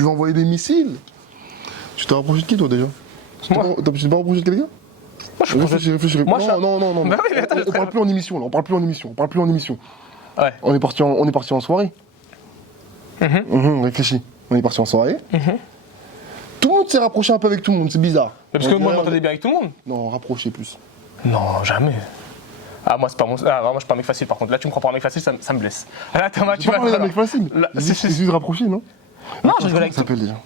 tu veux envoyer des missiles. Tu t'es rapproché de qui toi déjà? Tu t'es pas rapproché de quelqu'un? Moi, je Réfléchis. Moi, Non. Bah oui, mais attends, On parle plus en émission là, on parle plus en émission. Ouais. On est parti en soirée. Réfléchis. On est parti en soirée. Tout le monde s'est rapproché un peu avec tout le monde, c'est bizarre. Mais parce que moi, je m'entendais bien avec tout le monde. Non, rapproché plus. Non, jamais. Ah, moi, c'est pas mon. Ah, moi, je suis pas un mec facile par contre. Là, tu me prends pour un mec facile, ça me blesse. Là, Thomas, tu Tu vas vas. parler d'un mec facile. C'est juste rapproché, non? Non, je rigole avec Ça toi. s'appelle déjà.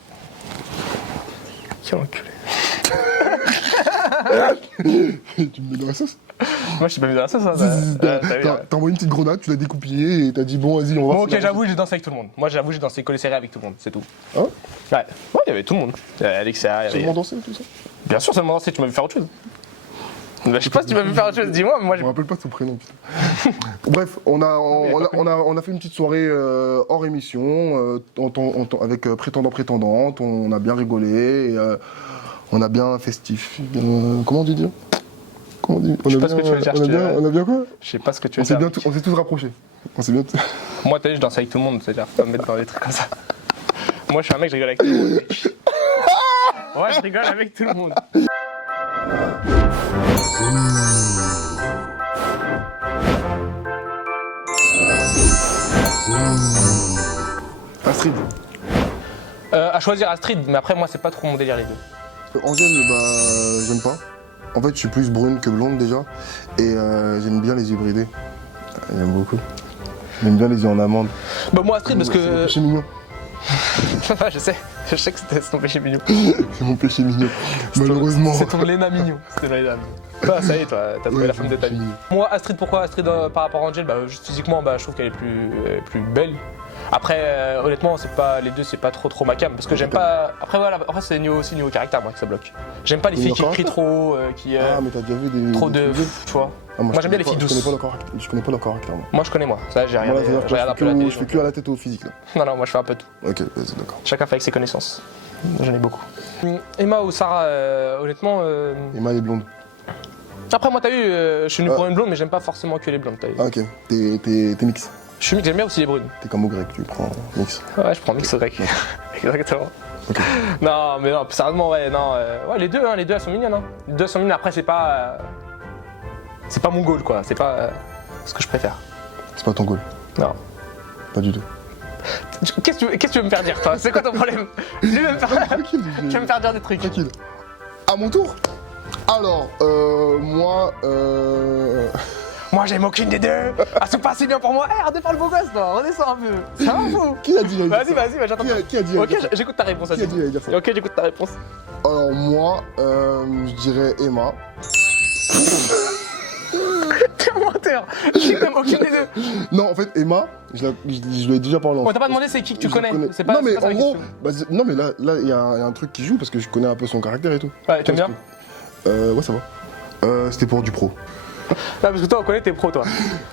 Quel enculé. Tu me mets dans la sauce? Moi, je suis pas mis dans la sauce, hein. T'as envoyé une petite grenade, tu l'as découpillée et t'as dit bon, vas-y, on va. Bon, ok, j'avoue, j'ai dansé avec tout le monde. Moi, j'avoue, j'ai dansé collé serré avec tout le monde, c'est tout. Ah ouais? Ouais, il y avait tout le monde. Il y avait Alexa, il y avait. Seulement danser tout ça? Bien sûr, seulement dansé, tu m'as vu faire autre chose. Bah, je sais pas si tu m'as vu faire autre chose, dis-moi, mais moi, Je me rappelle pas de son prénom, putain. Bref, on a fait une petite soirée hors émission, avec prétendant-prétendante, on a bien rigolé, et, on a bien festif. Comment tu dis? Comment on dit? Je sais pas ce que tu veux dire, On a bien quoi? Je sais pas ce que tu On veux s'est dire. on s'est tous rapprochés. On s'est bien. Moi, t'as vu, je danse avec tout le monde, c'est-à-dire, faut pas me mettre dans des trucs comme ça. Moi, je suis un mec, je rigole avec tout le monde. Ouais, je rigole avec tout le monde. Astrid. À choisir Astrid, mais après, moi, c'est pas trop mon délire, les deux. Angèle, bah, j'aime pas. En fait, je suis plus brune que blonde déjà, et j'aime bien les hybrider. J'aime beaucoup. J'aime bien les yeux en amande. Bah, moi, Astrid, parce que. C'est mon péché mignon. je sais que c'était ton péché mignon. C'est mon péché mignon. Malheureusement. C'est ton Léna mignon. C'était ton Léna mignon. Bah, ça y est, toi, t'as trouvé la femme de ta vie. Moi, Astrid, pourquoi Astrid par rapport à Angel? Bah, juste physiquement, bah, je trouve qu'elle est plus belle. Après, honnêtement, c'est pas les deux, c'est pas trop ma cam parce que j'aime pas. Après, voilà, après c'est aussi niveau caractère, moi, que ça bloque. J'aime pas les filles qui crient trop, qui. Ah, mais t'as déjà vu des. Trop de. des Tu vois. Ah, moi, j'aime bien les filles douces. Je connais pas leur caractère, moi. Moi, je connais, moi. Ça, j'ai regardé, Voilà, regarde un peu la télé. je fais que à la tête au physique, là. Non, moi, je fais un peu tout. Ok, vas-y, d'accord. Chacun fait avec ses connaissances. J'en ai beaucoup. Emma ou Sarah, honnêtement. Emma est blonde. Après, moi, t'as vu, je suis venu pour une blonde, mais j'aime pas forcément que les blondes, t'as vu. Ah, ok. T'es mix. Je suis mix, j'aime bien aussi les brunes. T'es comme au grec, tu prends mix. Ouais, je prends mix au grec. Exactement. Ok. Non, mais non, sérieusement, ouais, non. Ouais, les deux, elles sont mignonnes. Hein. Les deux sont mignonnes, après, c'est pas mon goal, quoi. C'est pas ce que je préfère. C'est pas ton goal. Non. Pas du tout. Qu'est-ce que tu veux me faire dire, toi? C'est quoi ton problème? Tu veux me faire... Tranquille, tu veux me faire dire des trucs? tranquille. À mon tour. Alors, moi, Moi, j'aime aucune des deux. Ah, c'est pas assez bien pour moi. Eh, redescends le beau gosse, toi. Redescends un peu. Ça va, fou? Qui a dit la Vas-y, j'attends. Qui a dit Ok, j'écoute ta réponse. Qui a dit la dire ça? Ok, j'écoute ta réponse. Alors, moi, je dirais Emma. T'es un menteur. J'aime aucune des deux. Non, en fait, Emma, je lui ai déjà parlé en On t'a pas demandé c'est qui que tu Je connais. connais. C'est pas. Non, mais c'est pas ça en la gros, question. non, mais là, il y a un truc qui joue parce que je connais un peu son caractère et tout. Ouais, t'aimes bien? Ouais, ça va. C'était pour du pro. Non, parce que toi, on connaît tes pros, toi.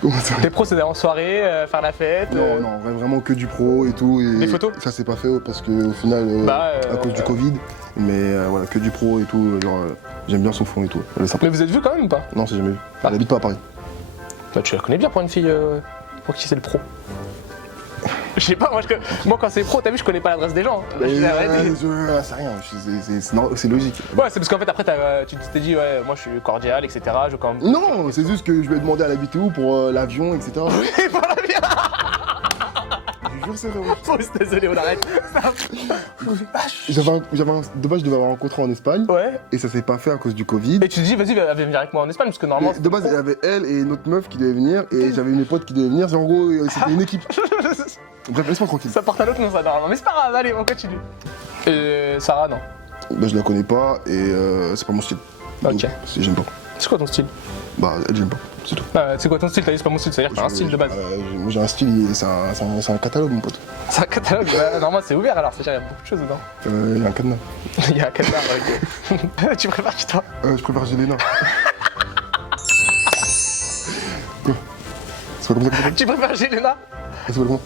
Comment ça? Tes pros, c'est d'aller en soirée, faire la fête. Non, vraiment que du pro et tout. Et Des photos? Ça s'est pas fait parce qu'au final, à cause du Covid. Mais voilà, que du pro et tout. Genre, j'aime bien son fond et tout. Elle est sympa. Mais vous êtes vu quand même ou pas? Non, c'est jamais vu. Ah. Elle habite pas à Paris. Bah, tu la connais bien pour une fille. Pour qui c'est le pro? Je sais pas, moi quand c'est pro, t'as vu, je connais pas l'adresse des gens. Hein. Je l'ai arrêté. C'est rien, c'est logique. Ouais, c'est parce qu'en fait, après, tu t'es dit, ouais, moi je suis cordial, etc. Je quand même. Non, c'est juste que je lui ai demandé à l'habiter où pour l'avion, etc. Et voilà, bien. Je jure, c'est vrai. Fausse, désolé, on arrête. De base, je devais avoir rencontré en Espagne. Ouais. Et ça s'est pas fait à cause du Covid. Et tu te dis, vas-y, viens venir avec moi en Espagne, parce que normalement. De base, il y avait elle et une autre meuf qui devait venir. Et j'avais une pote qui devait venir. En gros, c'était une équipe. Bref, laisse-moi tranquille. Ça porte à l'autre nom, ça, normalement. Mais c'est pas grave, allez, on continue. Et Sarah, non. Bah, je la connais pas et c'est pas mon style. Ok. Donc, j'aime pas. C'est quoi ton style? Bah, elle, j'aime pas. C'est tout. C'est quoi ton style? T'as dit, c'est pas mon style, c'est-à-dire que t'as un style de base. Moi, j'ai un style, c'est un catalogue, mon pote. C'est un catalogue, bah, normalement c'est ouvert alors, c'est-à-dire il y a beaucoup de choses dedans. Il y a un cadenas. Il y a un cadenas, ok. Tu préfères qui toi? Je préfère Jelena. Quoi? C'est pas comme ça que ça s'appelle? Tu préfères Jelena? Ça s'appelle comment?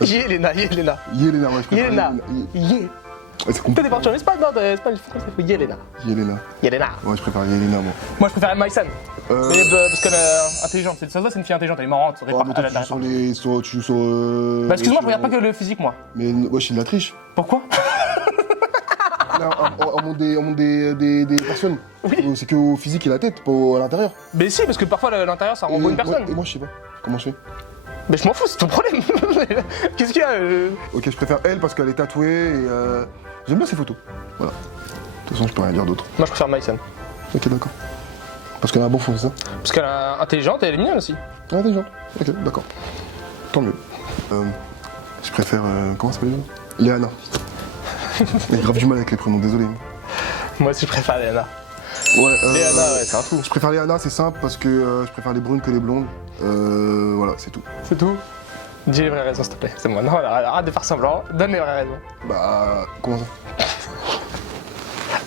Yelena. Yelena, ouais, je préfère Yelena. Ouais, c'est compliqué. T'es parti en Espagne, non? Espagne, il faut Yelena. Yelena. Yelena. Ouais, je préfère Yelena, moi. Moi, je préfère Maïsan. Parce qu'elle est intelligente. Ça se voit, c'est une fille intelligente, elle est marrante. Ah, mais toi, tu sur les. Tu sur. Bah, excuse-moi, je regarde pas que le physique, moi. Mais ouais, je suis de la triche. Pourquoi? Là, en monde des personnes. Oui. C'est qu'au physique et la tête, pas à l'intérieur. Mais si, parce que parfois, l'intérieur, ça renvoie une personne. Et moi, je sais pas. Comment je fais? Mais je m'en fous, c'est ton problème. Qu'est-ce qu'il y a Ok, je préfère elle parce qu'elle est tatouée et j'aime bien ses photos. Voilà. De toute façon, je peux rien dire d'autre. Moi, je préfère Maïsan. Ok, d'accord. Parce qu'elle a un bon fond, c'est ça? Parce qu'elle est intelligente et elle est mignonne aussi. Ah, déjà. Ok, d'accord. Tant mieux. Je préfère. Comment ça s'appelle déjà? Léana. J'ai grave du mal avec les prénoms, désolé. Moi aussi, je préfère Léana. Ouais, Léana, ouais, c'est un fou. Je préfère Léana, c'est simple parce que je préfère les brunes que les blondes. Voilà, c'est tout. C'est tout. Dis les vraies raisons, s'il te plaît. C'est moi. Non, arrête de faire semblant. Donne les vraies raisons. Bah, comment ça?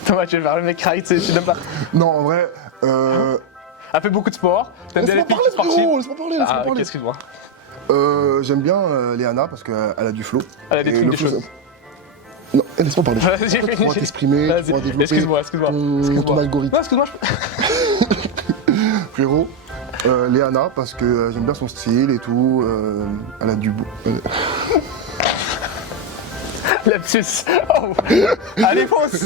Thomas, tu veux faire le mec craque, tu n'aimes pas. Non, en vrai, Elle fait beaucoup de sport. T'aimes bien les laisse-moi filles parler, sportives. frérot, laisse-moi parler, laisse-moi Ah, ok, parler. excuse-moi. J'aime bien Léana parce qu'elle a du flow. Elle a des Et trucs, le des flow, choses. ça- Non, laisse-moi parler. Vas-y, Tu pourras finis. t'exprimer, tu Vas-y. pourras développer Excuse-moi. ton algorithme. Non, excuse-moi, Frérot, Léana parce que j'aime bien son style et tout. Elle a du beau. Lapsus. Oh. Allez, fonce.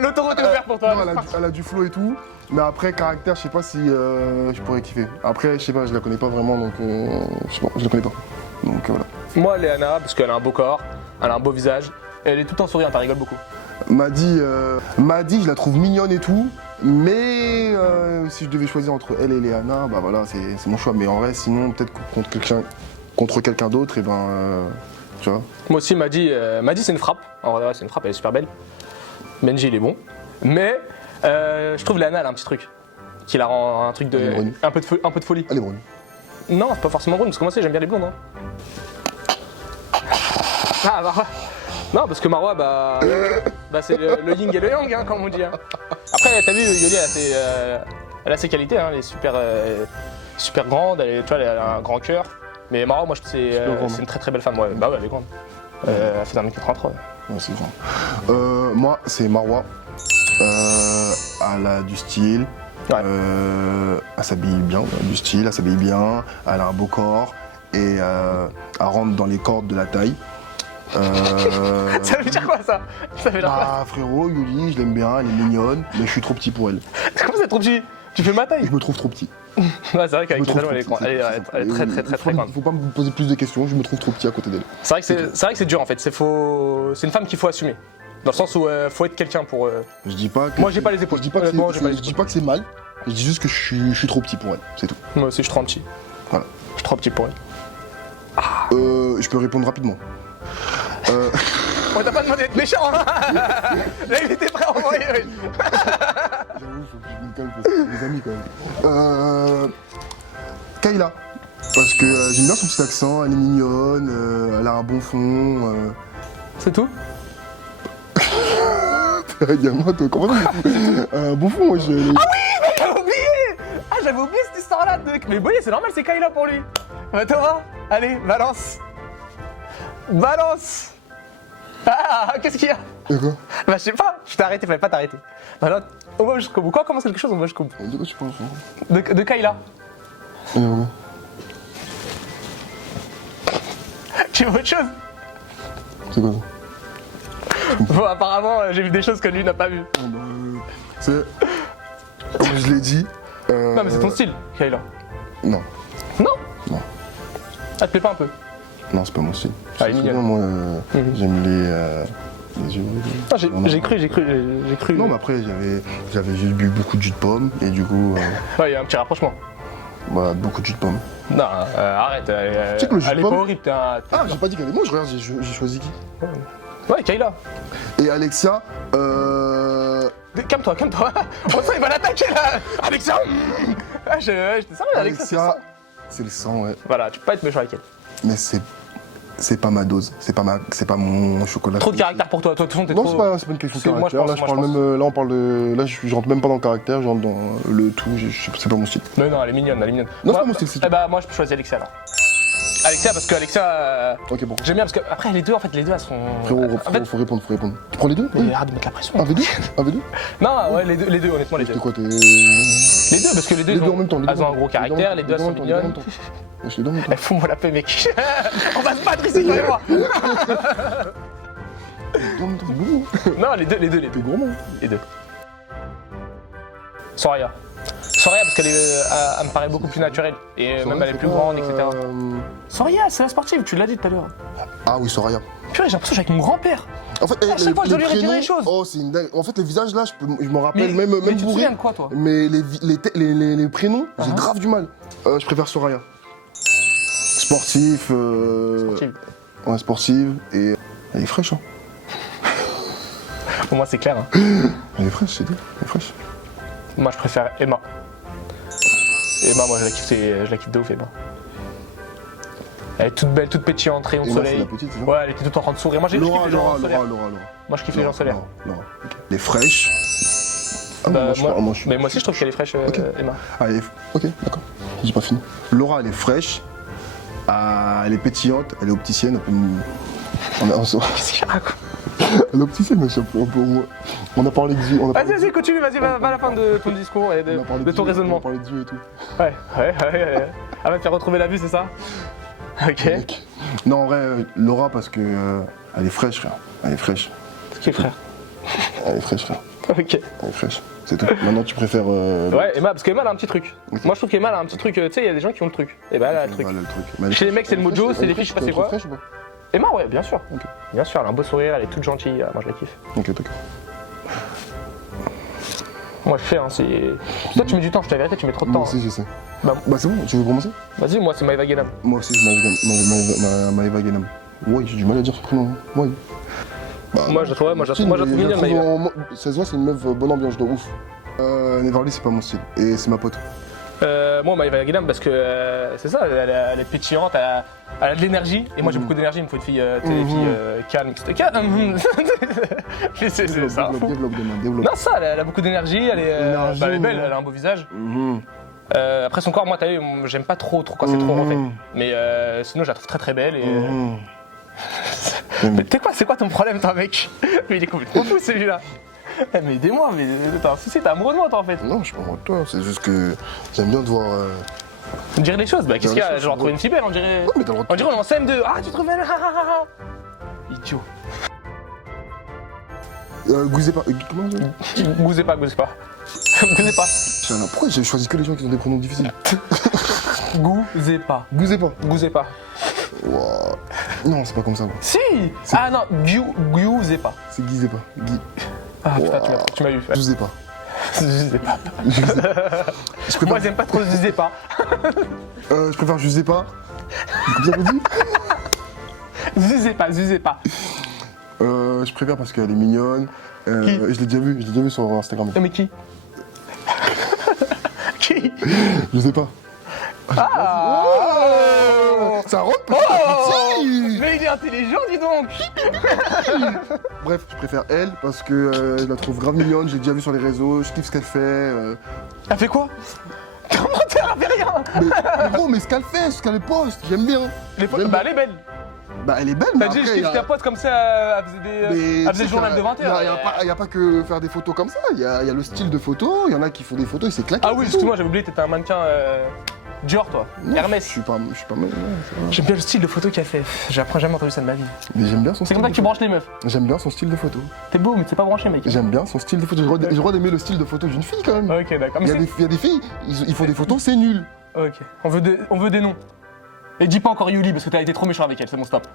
L'autoroute est ouverte pour toi. Non, elle a du flow et tout. Mais après, caractère, je sais pas si je pourrais kiffer. Après, je sais pas, je la connais pas vraiment, donc je sais pas, je la connais pas. Donc voilà. Moi, Léana, parce qu'elle a un beau corps, elle a un beau visage, et elle est tout le temps souriante, elle rigole beaucoup. Maddy, je la trouve mignonne et tout. Mais si je devais choisir entre elle et Léana, bah voilà, c'est mon choix. Mais en vrai, sinon, peut-être contre quelqu'un d'autre, et ben. Tu vois. Moi aussi, Maddy, c'est une frappe. En vrai, c'est une frappe, elle est super belle. Benji, il est bon. Mais je trouve Léana, elle a un petit truc. Qui la rend un truc de. Elle est brune. Un peu de folie. Elle est brune. Non, c'est pas forcément brune, parce que moi aussi, j'aime bien les blondes. Hein. Ah, Marwa. Non, parce que Marwa, c'est le yin et le yang, hein, comme on dit. Hein. Après, t'as vu, Yoli, elle a ses qualités, hein, elle est super grande, tu vois, elle a un grand cœur. Mais Marwa, moi, je trouve que c'est une très très belle femme. Ouais. Bah ouais, elle est grande. Elle fait 1m83. Ouais, c'est grand. Moi, c'est Marwa. Elle a du style. Ouais. Elle s'habille bien, elle a du style, elle s'habille bien, elle a un beau corps et elle rentre dans les cordes de la taille. Ça veut dire quoi ça? Ça veut dire quoi? Bah frérot, Yuli, je l'aime bien, elle est mignonne, mais je suis trop petit pour elle. Comment c'est trop petit? Tu fais ma taille? Je me trouve trop petit. Ouais, c'est vrai qu'avec Je me les talons, elle est trouve grande. Elle est très grande. Faut pas me poser plus de questions, je me trouve trop petit à côté d'elle. C'est vrai que c'est dur en fait. C'est une femme qu'il faut assumer. Dans le sens où faut être quelqu'un pour. Je dis pas que Moi, j'ai pas les épaules. Je dis pas que Honnêtement, j'ai pas les je dis pas que c'est mal, je dis juste que je suis trop petit pour elle, c'est tout. Moi aussi, je suis trop petit. Voilà. Je suis trop petit pour elle. Je peux répondre rapidement. On t'a pas demandé d'être méchant, hein. Là, il était prêt à envoyer. J'avoue, faut que je me calme parce que c'est des amis quand même. Kayla. Parce que j'aime bien son petit accent, elle est mignonne, elle a un bon fond. C'est tout? Regarde-moi, toi, comment ça un bon fond, moi je. Ah oui, mais j'avais oublié. Ah, j'avais oublié cette histoire-là. Mais vous voyez, c'est normal, c'est Kayla pour lui. Thomas, allez, balance. Balance. Ah, qu'est-ce qu'il y a? Et quoi? Bah, je sais pas, je t'ai arrêté, fallait pas t'arrêter. Bah là, on va jusqu'au bout. Quand on commence quelque chose, on va jusqu'au bout. De quoi tu penses? De Kayla. Tu veux autre chose? C'est quoi ça? Bon, apparemment, j'ai vu des choses que lui n'a pas vues. C'est. Comme je l'ai dit. Non, mais c'est ton style, Kayla. Non. Non? Non. Ah, te plaît pas un peu? Non, c'est pas mon style. Ah, il est mignonne. Moi, j'aime les yeux. Non, j'ai cru. Non, mais après, j'avais juste bu beaucoup de jus de pomme et du coup. Ouais, il y a un petit rapprochement. Voilà, beaucoup de jus de pomme. Non, arrête. sais que le jus de Elle est pas pomme- horrible, t'es un. Ah, j'ai pas dit qu'elle est moche, regarde, j'ai choisi qui. Ouais, Kayla. Et Alexia, Calme-toi. On sent, il va l'attaquer là. Alexia. Ah, j'étais sérieux, Alexia, c'est ça. c'est le sang, ouais. Voilà, tu peux pas être méchant avec elle. Mais c'est pas ma dose, c'est pas mon chocolat. Trop de caractère pour toi. Toi, de toute façon, t'es Non, trop. c'est pas une question de Parce que moi, je caractère. pense- Là, on parle de. Là, je rentre même pas dans le caractère, je rentre dans le tout. C'est pas mon style. Non, elle est mignonne. Non, Moi, c'est pas mon style, c'est Eh tout. bah, moi, je peux choisir Alexia alors. Alexia, parce que Alexia. Ok, bon. J'aime bien parce que après les deux, en fait, les deux elles sont. Frérot, en fait, faut répondre. Tu prends les deux? mais arrête de mettre la pression. Un V2? Un V2? Non, ouais, les deux, honnêtement, les deux. C'était quoi, t'es. Les deux, parce que les deux, Les deux ils en même temps. elles ont un gros caractère, les deux elles sont mignonnes. Je les donne en même temps. Eh, fous-moi la paix, mec. On va se battre ici, toi et moi. T'es gourmand. Non, les deux. T'es gourmand. Les deux. Soraya. Soraya, parce qu'elle elle me paraît beaucoup plus naturelle. Et même elle est plus grande, etc. Soraya, c'est la sportive, tu l'as dit tout à l'heure. Ah oui, Soraya. Purée, j'ai l'impression que je suis avec mon grand-père. En fait, À chaque fois, je dois lui retirer prénoms- les choses. Oh, c'est une dingue. En fait, les visages là, je me rappelle même mais tu te bourré. souviens de quoi, toi? Mais les prénoms, j'ai grave du mal. Je préfère Soraya. Sportif. Sportive. Ouais, sportive. Et elle est fraîche, hein. Pour moi, c'est clair. Hein. Elle est fraîche, c'est dit. Elle est fraîche. Moi, je préfère Emma. Emma, moi, je la kiffe de ouf, Emma. Elle est toute belle, toute pétillante, rayon de Emma, c'est soleil. la petite, c'est ça? Ouais, elle était tout en train de sourire. Moi, je kiffe Laura. les gens solaires. Laura. Moi, je kiffe les gens solaires. Laura. Elle est fraîche. Ah, Bah, moi, je mais moi aussi, je trouve qu'elle est fraîche, Emma. Ah, ok, d'accord. J'ai pas fini. Laura, elle est fraîche. Elle est pétillante. Elle est opticienne. Un peu. Qu'est-ce qu'il raconte? Elle est opticienne, mais c'est un peu. On a parlé de yeux. Vas-y, continue, vas-y, va à la fin de ton discours et de ton raisonnement. On a parlé de yeux et tout. Ouais. Elle va te faire retrouver la vue, c'est ça? Ok. Mec. Non, en vrai, Laura, parce que elle est fraîche, frère. Elle est fraîche. Qui est frère? Elle est fraîche, frère. Ok. Elle est fraîche. C'est tout. Maintenant, tu préfères. Ouais, Emma, parce qu'Emma, elle a un petit truc. Ok. Moi, je trouve qu'Emma, elle a un petit truc. Tu sais, il y a des gens qui ont le truc. Et bah, elle a le truc. Elle a le truc. Mais elle est Chez les mecs, c'est le fraîche. mojo, Elle c'est est les filles, je sais pas fraîche, c'est quoi. fraîche ou pas? Emma, ouais, bien sûr. Ok. Bien sûr, elle a un beau sourire, elle est toute gentille. Moi, je la kiffe. Ok, d'accord. Moi, je fais, hein, c'est. Toi, tu mets du temps, je te la vérité, tu mets trop de temps. Moi aussi, hein. je sais. Bah, C'est bon, tu veux commencer? Vas-y, moi, c'est Maëva Guénam. Moi aussi, Maëva Guénam. Oui, j'ai du mal à dire ce prénom. Oui. Bah, Moi, je la trouve mignonne, Maëva. Ça se voit, c'est une meuf bonne ambiance de ouf. Neverly, c'est pas mon style. Et c'est ma pote. Moi, Maëva Guénam, parce que c'est ça, elle est pétillante, elle a de l'énergie. Et moi, j'ai beaucoup d'énergie, il me faut une fille, calme, etc. Calme. C'est ça. Fou. Développe. Non, ça, elle a beaucoup d'énergie, elle est belle, elle a un beau visage. Après, son corps, moi, t'as vu, j'aime pas trop quand c'est trop refait. Mais sinon, je la trouve très très belle. Mais c'est quoi ton problème, toi, mec? Mais il est complètement fou, celui-là. Mais aidez-moi, mais t'as un souci, t'es amoureux de moi, toi, en fait. Non, je suis pas amoureux de toi, c'est juste que j'aime bien te voir. On dirait les choses, bah qu'est-ce qu'il y a? choses, Genre, trouver une fille belle, on dirait. Ouais, mais t'as le droit de- On dirait on est en CM2. Ah, tu trouves belle? Idiot. Gouzez pas. Comment on dit? Gousez pas. Gousez pas. Pourquoi j'ai choisi que les gens qui ont des pronoms difficiles? Gousez pas. Gouzez pas. Gousez pas. Ouah. Non, c'est pas comme ça. Moi. Si. Ah non, gousez pas. C'est guisez pas. Ah putain, Wow. tu m'as eu. Gouzez pas. Gousez pas. Je préfère, Moi, j'aime pas trop gousez pas. je préfère Jusez pas. Comme ça qu'on dit? Zuzez pas. Je préfère parce qu'elle est mignonne. Qui Je l'ai déjà vu sur Instagram. Mais qui? Qui? Je sais pas. Ah. Ça rentre pas. Si. Mais il est intelligent, dis donc. Bref, je préfère elle parce que je la trouve grave mignonne. J'ai déjà vu sur les réseaux. Je kiffe ce qu'elle fait. Elle fait quoi? Commentaire, elle fait rien. Mais gros, mais ce qu'elle fait, ce qu'elle poste, j'aime bien. Bah, elle est belle. Bah, elle est belle, T'as mais dit, après, je kiffe ta pote comme ça, elle faisait le journal de 20h. Il n'y a pas que faire des photos comme ça. Il y a le style de photo. Il y en a qui font des photos et c'est claqué. Ah oui, excuse-moi, j'avais oublié, t'étais un mannequin Dior, toi. Non, Hermès. Je suis pas mal. Ouais, ça va. J'aime bien le style de photo qu'elle fait. J'ai jamais entendu ça de ma vie. Mais j'aime bien son C'est style. comme ça que tu de branches les meufs. photo. J'aime bien son style de photo. T'es beau, mais tu sais pas brancher, mec. J'aime bien son style de photo. J'ai le droit d'aimer le style de photo d'une fille quand même. Ok, d'accord. Il Mais y a des filles, ils font des photos, c'est nul. Ok, on veut des noms. Et dis pas encore Yuli parce que t'as été trop méchant avec elle, c'est bon, stop.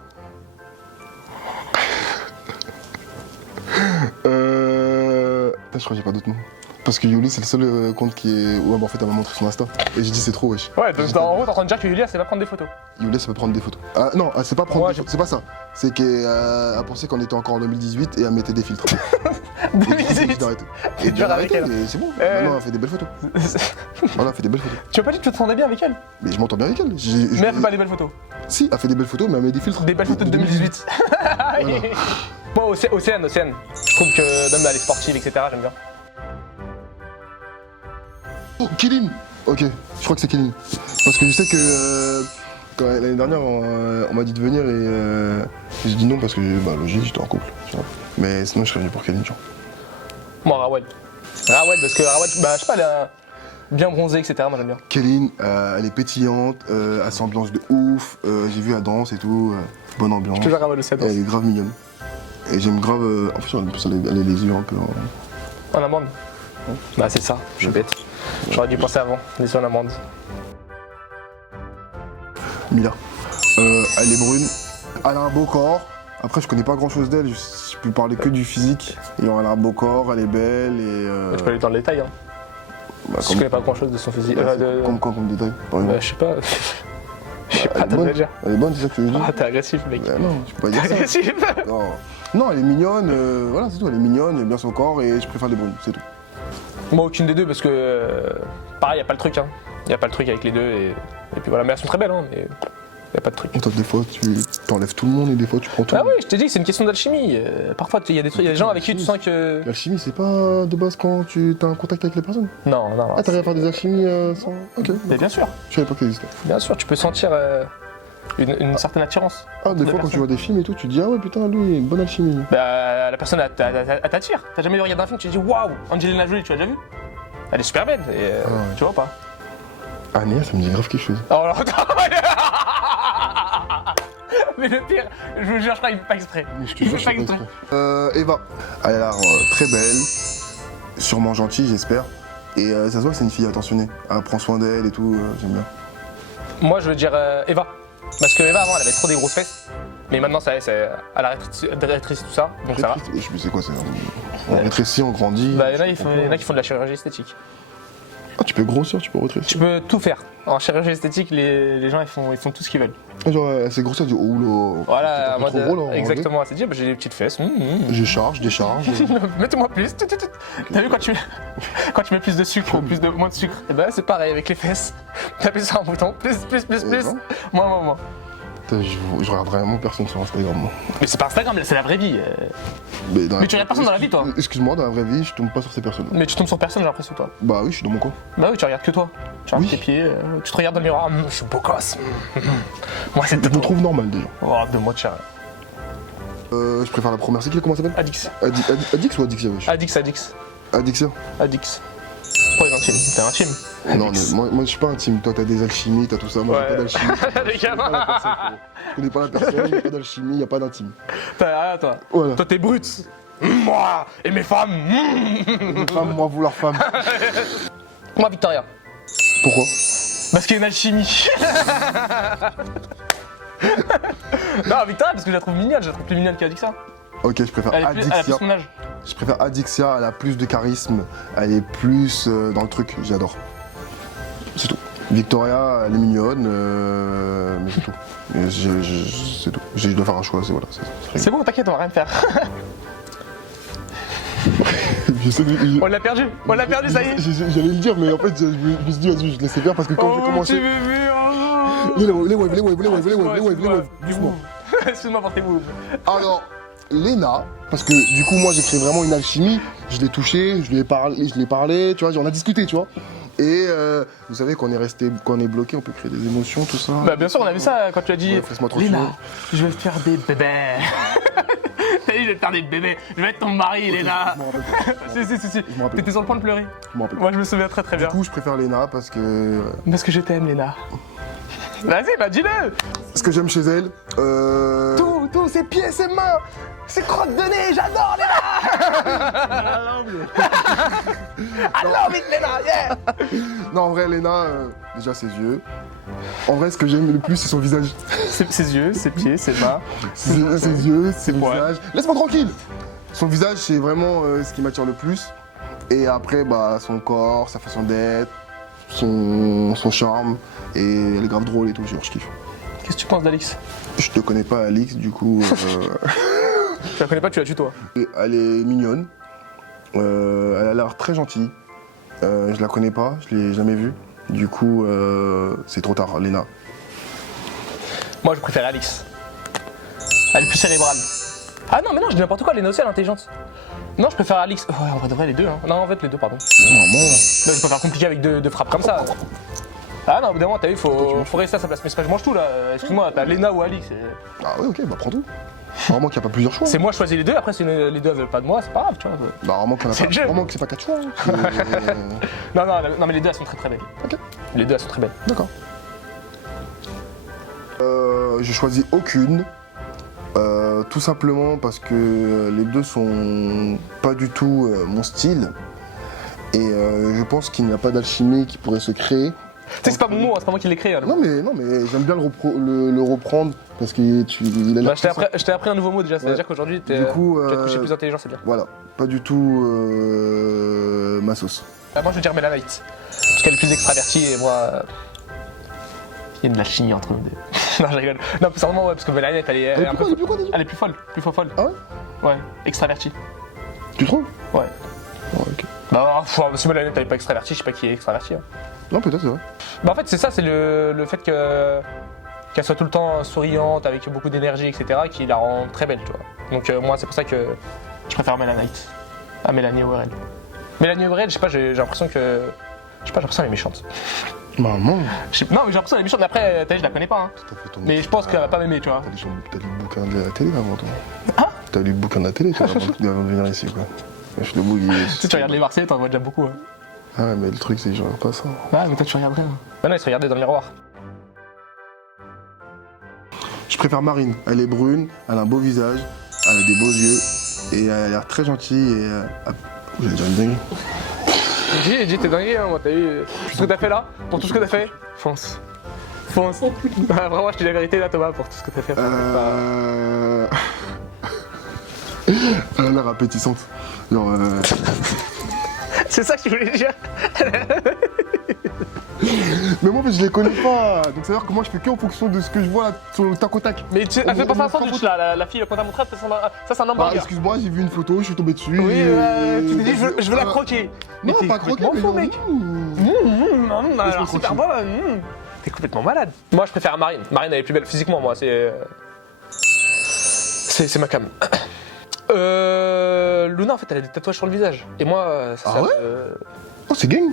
Je crois que j'ai pas d'autres noms. Parce que Yuli, c'est le seul compte qui est. Ouais, bah en fait, elle m'a montré son Insta. Et j'ai dit, c'est trop, wesh. Ouais, donc en gros, t'es en train de dire que Yuli, elle sait pas prendre des photos. Yuli, ça peut prendre des photos. Ah non, elle sait pas prendre Ouais, des photos. C'est pas ça. C'est qu'elle a pensé qu'on était encore en 2018 et elle mettait des filtres. Et du coup, j'ai dit 2018. d'arrêter. T'es Et dur avec d'arrêter, elle. mais c'est bon. Maintenant, elle fait des belles photos. Voilà, elle fait des belles photos. Tu m'as pas dit que tu te sentais bien avec elle? Mais je m'entends bien avec elle. Mais elle fait pas des belles photos. Si, elle fait des belles photos, mais elle met des filtres. Des belles photos de 2018. Moi, Océane. Je trouve que même elle est sportive, etc. J'aime bien. Oh, Kéline. Ok, je crois que c'est Kéline. Parce que je sais que L'année dernière, on m'a dit de venir et j'ai dit non parce que, bah, logique, j'étais en couple. Tu vois. Mais sinon, je serais venu pour Kéline, tu vois. Moi, Rawel. Rawel, parce que Rawel, bah, je sais pas, elle est bien bronzée, etc. Moi, j'aime bien. Kéline, elle est pétillante, elle s'ambiance de ouf. J'ai vu elle danse et tout, bonne ambiance. Je te jure, Rawel aussi, elle danse. Elle est grave mignonne. Et j'aime grave. En plus, elle a les yeux un peu. En amande. Bah, c'est ça, je suis bête. J'aurais dû penser avant, les yeux en amande. Mila. Elle est brune, elle a un beau corps. Après, je connais pas grand chose d'elle, je peux parler que du physique. Et elle a un beau corps, elle est belle et. Tu peux aller dans le détail, hein. Bah, Je connais pas grand chose de son physique. Comme détail, par exemple. Je sais pas. Je sais pas, Elle est t'as bonne. de dire. Elle est bonne, c'est ça que tu veux dire. Ah, t'es agressif, mec. Non, je peux pas T'es dire ça. agressif. Non. Non, elle est mignonne, voilà, c'est tout. Elle est mignonne, elle aime bien son corps et je préfère les brunes, c'est tout. Moi, aucune des deux, parce que. Pareil, y a pas le truc, hein. Y a pas le truc avec les deux et puis voilà. Mais elles sont très belles, hein. Mais y a pas de truc. Toi, des fois, tu t'enlèves tout le monde et des fois, tu prends tout. Ah oui, je t'ai dit que c'est une question d'alchimie. Parfois, il y a des trucs, il y a des gens avec qui tu sens que. L'alchimie, c'est pas de base quand tu as un contact avec les personnes. Non, non, non. Ah, t'arrives à faire des alchimies sans. Ok. Mais bien sûr, Je savais pas que ça existait. bien sûr, tu peux sentir une certaine attirance. Ah, des fois, quand tu vois des films et tout, tu te dis, ah ouais, putain, lui, il a une bonne alchimie. Bah, la personne, elle t'attire. T'as jamais regardé un film, tu te dis waouh, Angelina Jolie, tu l'as déjà vu? Elle est super belle, et ouais. tu vois pas? Ah, Néa, ça me dit grave quelque chose. Oh là, mais le pire, je vous jure, je crois qu'il fait pas exprès. Mais je te Il jure, fait je pas sais pas exprès. exprès. Eva, elle a l'air très belle, sûrement gentille, j'espère. Et ça se voit que c'est une fille attentionnée. Elle prend soin d'elle et tout, j'aime bien. Moi, je veux dire Eva. Parce que Eva, avant, elle avait trop des grosses fesses. Mais maintenant, ça y est, elle a rétréci tout ça, donc ça va. Je sais plus c'est quoi, c'est. On rétrécit, on grandit. Bah, il y en a qui font de la chirurgie esthétique. Ah, tu peux grossir, tu peux Tu rétrécir. peux tout faire. En chirurgie esthétique, les gens, ils font tout ce qu'ils veulent. Genre, elle s'est grossir, elle dit, oh là. Voilà, c'est un moi, peu trop gros, là, exactement. Elle s'est dit, bah, j'ai des petites fesses. Je charge, décharge. Mettez-moi plus. T'as vu quand tu mets plus de sucre ou moins de sucre? Et bah, c'est pareil avec les fesses. T'appuies sur un bouton, plus. non. Moins. Putain, je regarde vraiment personne sur Instagram, moi. Mais c'est pas Instagram, là, c'est la vraie vie. Mais Mais tu regardes personne dans la vie, toi. Excuse-moi, dans la vraie vie, je tombe pas sur ces personnes. Mais tu tombes sur personne, j'ai l'impression, toi. Bah oui, je suis dans mon coin. Bah oui, tu regardes que toi. Tu regardes Oui. tes pieds, tu te regardes dans le miroir. Je suis beau gosse. Moi, c'est Je me trouve normal déjà. Oh, de moi, tiens. Je préfère la première. C'est qui, comment ça s'appelle? Adix. Adix ou Adixia, wesh? Adix. Adixia? Pourquoi les intimes? T'es intime? Non, mais moi je suis pas intime. Toi, t'as des alchimies, t'as tout ça. Moi, j'ai pas d'alchimie. Les gamins. Je connais pas la personne, y'a pas d'alchimie, y'a pas d'intime. T'as rien, toi. Voilà. Toi, t'es brute. Moi et mes femmes. Femme, moi, vouloir femme. Moi, Victoria. Pourquoi? Parce qu'il y a une alchimie. Non, Victoria, parce que je la trouve mignonne. Je la trouve plus mignonne qu'Adixia. Ok, je préfère Elle a plus Adixia. son âge. Je préfère Adixia, elle a plus de charisme, elle est plus dans le truc, j'adore. C'est tout. Victoria, elle est mignonne, mais c'est tout. C'est tout. Je dois faire un choix, c'est voilà. C'est bon, t'inquiète, on va rien faire. On l'a perdu, ça y est. J'allais le dire, mais en fait, je me suis dit, vas-y, je laissais faire parce que quand j'ai commencé. Les waves. Excuse-moi pour tes moves. Alors, Léna, parce que du coup, moi, j'ai créé vraiment une alchimie. Je l'ai touchée, je lui ai parlé, tu vois, on a discuté, tu vois. Et vous savez, quand on est bloqué, on peut créer des émotions, tout ça. Bah bien sûr, on a vu ça quand tu as dit Ouais, fais-moi trop chier. Léna, je vais te faire des bébés. T'as dit je vais te faire des bébés. Je vais être ton mari, Léna. Je m'en rappelle pas. Si. Je me rappelle. T'étais sur le point de pleurer. Je m'en rappelle. Moi je me souviens très bien. Du coup, je préfère Léna parce que. Parce que je t'aime, Léna. Vas-y, bah dis-le. Ce que j'aime chez elle. Tout, ses pieds, ses mains, ses crottes de nez, j'adore Léna. I love it, Léna, yeah. Non, en vrai, Léna, déjà ses yeux. En vrai, ce que j'aime le plus, c'est son visage. Ses yeux, ses pieds, ses mains. Ses yeux, ses Ouais. visages. Laisse-moi tranquille. Son visage, c'est vraiment ce qui m'attire le plus. Et après, bah, son corps, sa façon d'être, son charme. Et elle est grave drôle et tout, genre, je kiffe. Qu'est-ce que tu penses d'Alix? Je te connais pas, Alix, du coup. Tu la connais pas, tu la tues toi. Elle est mignonne. Elle a l'air très gentille. Je la connais pas, je l'ai jamais vue. Du coup, c'est trop tard, Léna. Moi je préfère Alix. Elle est plus cérébrale. Ah non, mais non, je dis n'importe quoi, Léna aussi elle est intelligente. Non, je préfère Alix. Ouais, en vrai de vrai, les deux. Hein. Non, en fait, les deux, pardon. Non, Non, je préfère compliquer avec deux frappes comme ça. Ah non, au bout d'un moment, t'as vu, Toi, tu faut manges rester à sa place. Mais c'est pas que je mange tout là. Excuse-moi, t'as Lena ou Ali. Ah ouais, ok, bah prends tout. Vraiment qu'il n'y a pas plusieurs choix. C'est moi je choisis les deux, après si les deux veulent pas de moi, c'est pas grave, tu vois. Bah vraiment qu'il y en a C'est pas. le jeu. Vraiment que c'est pas 4 choix. Hein. Non, mais les deux elles sont très très belles. Ok. Les deux elles sont très belles. D'accord. Je choisis aucune. Tout simplement parce que les deux sont pas du tout mon style. Et je pense qu'il n'y a pas d'alchimie qui pourrait se créer. Tu sais, c'est pas mon mot, hein, c'est pas moi qui l'ai créé. Hein, Non mais j'aime bien le reprendre parce qu'il il a l'air bah, je t'ai appris un nouveau mot déjà, c'est-à-dire qu'aujourd'hui tu Du coup, vas te coucher plus intelligent, c'est bien. Voilà, pas du tout ma sauce. Moi je veux dire Mélanite, parce qu'elle est plus extravertie et moi. Il y a de la chimie entre nous deux. Non, je rigole. Non, plus sérieusement, ouais, parce que Mélanite elle est Elle est un plus peu. quoi, elle est plus quoi, déjà Elle est plus folle, plus folle. Ah ouais? Ouais, extravertie. Tu trouves? Ouais. Ouais, ok. Bah, si Mélanite elle est pas extravertie, je sais pas qui est extraverti. Hein. Non, peut-être, c'est vrai. Bah en fait c'est ça, c'est le fait qu'elle soit tout le temps souriante, avec beaucoup d'énergie, etc. qui la rend très belle, tu vois. Donc moi c'est pour ça que je préfère Mélanite à Mélanie O'Reilly. Mélanie O'Reilly, je sais pas, j'ai l'impression que... Je sais pas, j'ai l'impression qu'elle est méchante. Maman. Non mais j'ai l'impression qu'elle est méchante, mais après, t'as vu, je la connais pas. Hein. T'as fait ton Mais je pense qu'elle va pas m'aimer, tu vois. T'as lu le bouquin de la télé avant toi. Hein? T'as lu le bouquin de la télé toi, avant de venir ici quoi. Je le bouge. Tu sais, tu regardes les Marseillais, t'en vois déjà beaucoup. Hein. Ah ouais, mais le truc c'est que je regarde pas ça. Ouais, mais toi tu regarderais. Hein. Bah non, il se regardait dans le miroir. Je préfère Marine. Elle est brune, elle a un beau visage, elle a des beaux yeux et elle a l'air très gentille et. J'allais dire une dinguerie. J'ai dit, t'es dingue, hein, moi, t'as vu tout ce que t'as fait là. Pour tout ce que t'as fait, fonce. Fonce. Bah, vraiment, je te dis la vérité là, Thomas, pour tout ce que t'as fait. Elle a l'air appétissante. Genre. C'est ça que tu voulais dire. Mais moi, en fait, je les connais pas. Donc, c'est-à-dire que moi, je fais que en fonction de ce que je vois là, sur le tac au tac. Mais tu elle fait pas ça un sandwich là, la fille qu'on t'a montré, ça c'est un Ah, hamburger. excuse-moi, j'ai vu une photo, je suis tombé dessus. Oui, et- tu t'es dit, je veux la croquer. Non, Mais t'es pas croquer, complètement mais fou, non. mec. Alors, super bon. T'es complètement malade. Moi, je préfère Marine. Marine, elle est plus belle physiquement, moi. C'est ma cam. Luna, en fait, elle a des tatouages sur le visage. Et moi, ça. Ah ouais Oh, c'est gang.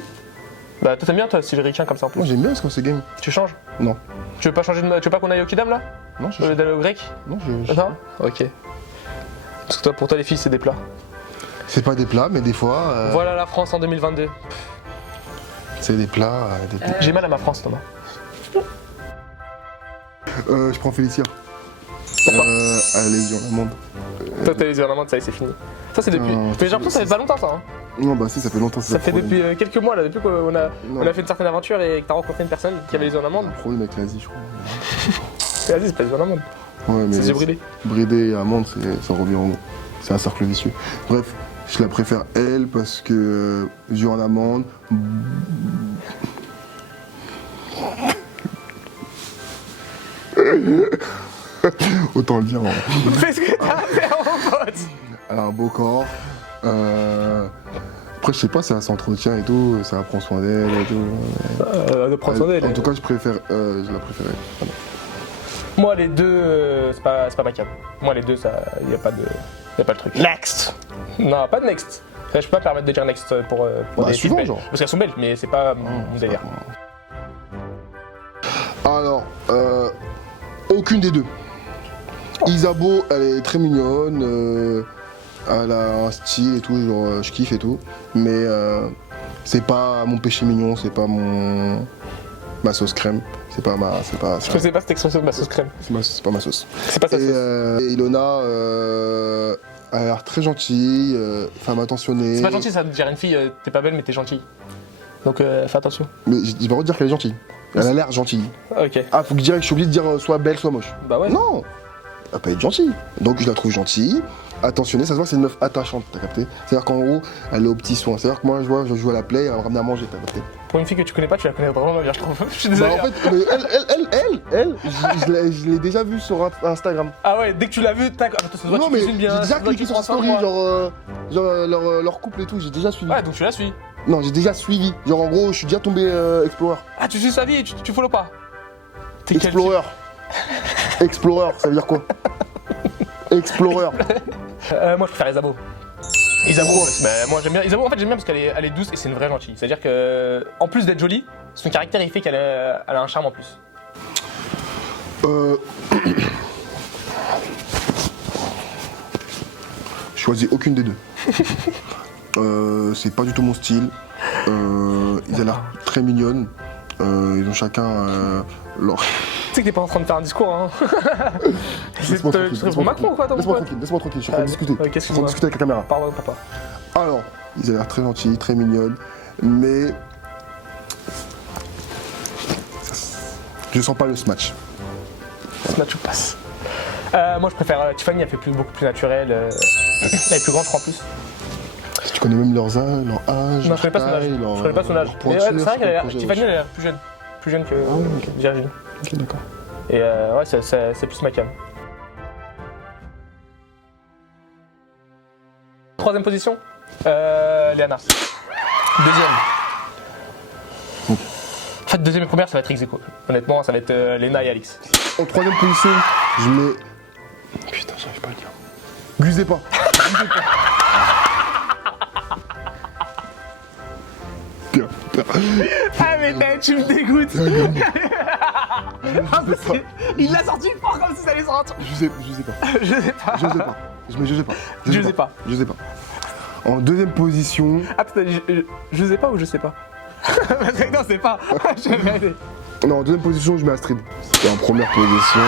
Bah, toi, t'aimes bien, toi, style ricain comme ça en plus. Moi, j'aime bien ce qu'on c'est gang. Tu changes? Non. Tu veux pas changer de. Tu veux pas qu'on aille au Kidam là? Non, je D'aller au grec? Non, Non? Ok. Parce que toi, pour toi, les filles, c'est des plats. C'est pas des plats, mais des fois. Voilà la France en 2022. C'est des plats. J'ai mal à ma France, Thomas. Je prends Félicia. Pourquoi Elle est dans le monde. Toi, t'as les yeux en amande, ça y est, c'est fini. Ça, c'est depuis. Mais j'ai l'impression que ça fait pas longtemps, ça. Hein. Non, bah si, ça fait longtemps. Ça fait depuis quelques mois, là, depuis qu'on a, Non. on a fait une certaine aventure et que t'as rencontré une personne qui avait les yeux en amande. Un problème avec l'Asie, je crois. Vas-y, c'est pas les yeux en amande. Ouais, mais. C'est les yeux bridés. Bridé et amande, ça revient en. C'est un cercle vicieux. Bref, je la préfère elle parce que yeux en amande. Autant le dire. Hein. Fais ce que t'as à faire, mon pote. Elle a un beau corps. Après, je sais pas si elle s'entretient et tout, ça prend soin d'elle et tout. De prendre soin d'elle. En tout cas, je la préfère elle. Voilà. Moi, les deux, c'est pas ma cam. Moi, les deux, ça, y a pas le truc. Next. Non, pas de next. Je peux pas me permettre de dire next pour Bah, des suivant, filles belles. genre. Parce qu'elles sont belles, mais c'est pas mon délire. Alors, aucune des deux. Isabeau, elle est très mignonne, elle a un style et tout, genre je kiffe et tout, mais c'est pas mon péché mignon, c'est pas ma sauce crème, c'est pas ma. Je faisais pas cette expression de ma sauce crème. C'est pas ma sauce. C'est pas sa sauce. Et Ilona, elle a l'air très gentille, femme attentionnée. C'est pas gentil ça de dire à une fille t'es pas belle mais t'es gentille. Donc fais attention. Mais je vais redire qu'elle est gentille. Elle a l'air gentille. Ok. Ah, faut que je suis obligé de dire soit belle, soit moche. Bah ouais. Non, elle peut être gentille. Donc je la trouve gentille, attentionnée, ça se voit que c'est une meuf attachante, t'as capté? C'est-à-dire qu'en gros, elle est aux petits soins. C'est-à-dire que moi, je joue à la play, elle va me ramener à manger, t'as capté? Pour une fille que tu connais pas, tu la connais vraiment bien, je trouve. Je suis Bah désolé. en fait, mais elle, je l'ai déjà vue sur Instagram. Ah ouais, dès que tu l'as vu, tac. Ah, ça se voit que Non tu mais cuisines bien. j'ai déjà ça se voit que cliqué tu sur sa prends soin de story, moi. genre leur couple et tout, j'ai déjà suivi. Ouais, donc tu la suis. Non, j'ai déjà suivi. Genre en gros, je suis déjà tombé Explorer. Ah, tu suis sa vie et tu follow pas. T'es quel Explorer. Explorer, ça veut dire quoi? Explorer. Moi je préfère les abos. Isabeau, moi j'aime bien. Isabeau, en fait, j'aime bien parce qu'elle est douce et c'est une vraie gentille. C'est-à-dire que, en plus d'être jolie, son caractère il fait qu'elle a un charme en plus. Je choisis aucune des deux. C'est pas du tout mon style. Ils ont l'air très mignonnes. Ils ont chacun leur. Tu sais que t'es pas en train de faire un discours, hein. Laisse-moi tranquille, Tu pour Macron ou quoi, ton laisse-moi pote? tranquille, laisse-moi tranquille, je suis en train de discuter. Ok, Je suis en train de discuter avec la caméra. Pardon, papa. Alors, ils ont l'air très gentils, très mignonnes, mais je sens pas le smash. Ce match passe. Moi je préfère Tiffany, elle fait beaucoup plus naturelle. Elle est plus grande, je crois, en plus. Tu connais même leur âge, Non, je connais pas son âge. Je connais pas son âge. Mais ouais, c'est vrai qu'elle a l'air. Tiffany, elle a l'air plus jeune. Plus jeune que Virginie. Ok, d'accord. Et ouais, c'est plus ma cam. Troisième position, Léana. Deuxième. En fait, deuxième et première, ça va être ex aequo. Honnêtement, ça va être Léna et Alix. En troisième position, je mets. Putain, j'arrive pas à le dire. Gusez pas. Ah mais tu me dégoûtes. Il l'a sorti fort comme si ça allait sortir. Je sais pas. Je sais pas. Je sais pas. Je sais pas. En deuxième position. Attends, je sais pas ou je sais pas. Non, c'est pas. Non, en deuxième position, je mets Astrid. Et en première position.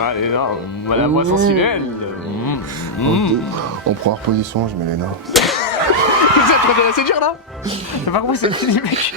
Allez, non, la voix sensuelle. En première position, je mets Léna. Vous êtes en train de la séduire là? T'as pas compris, c'est fini, mec.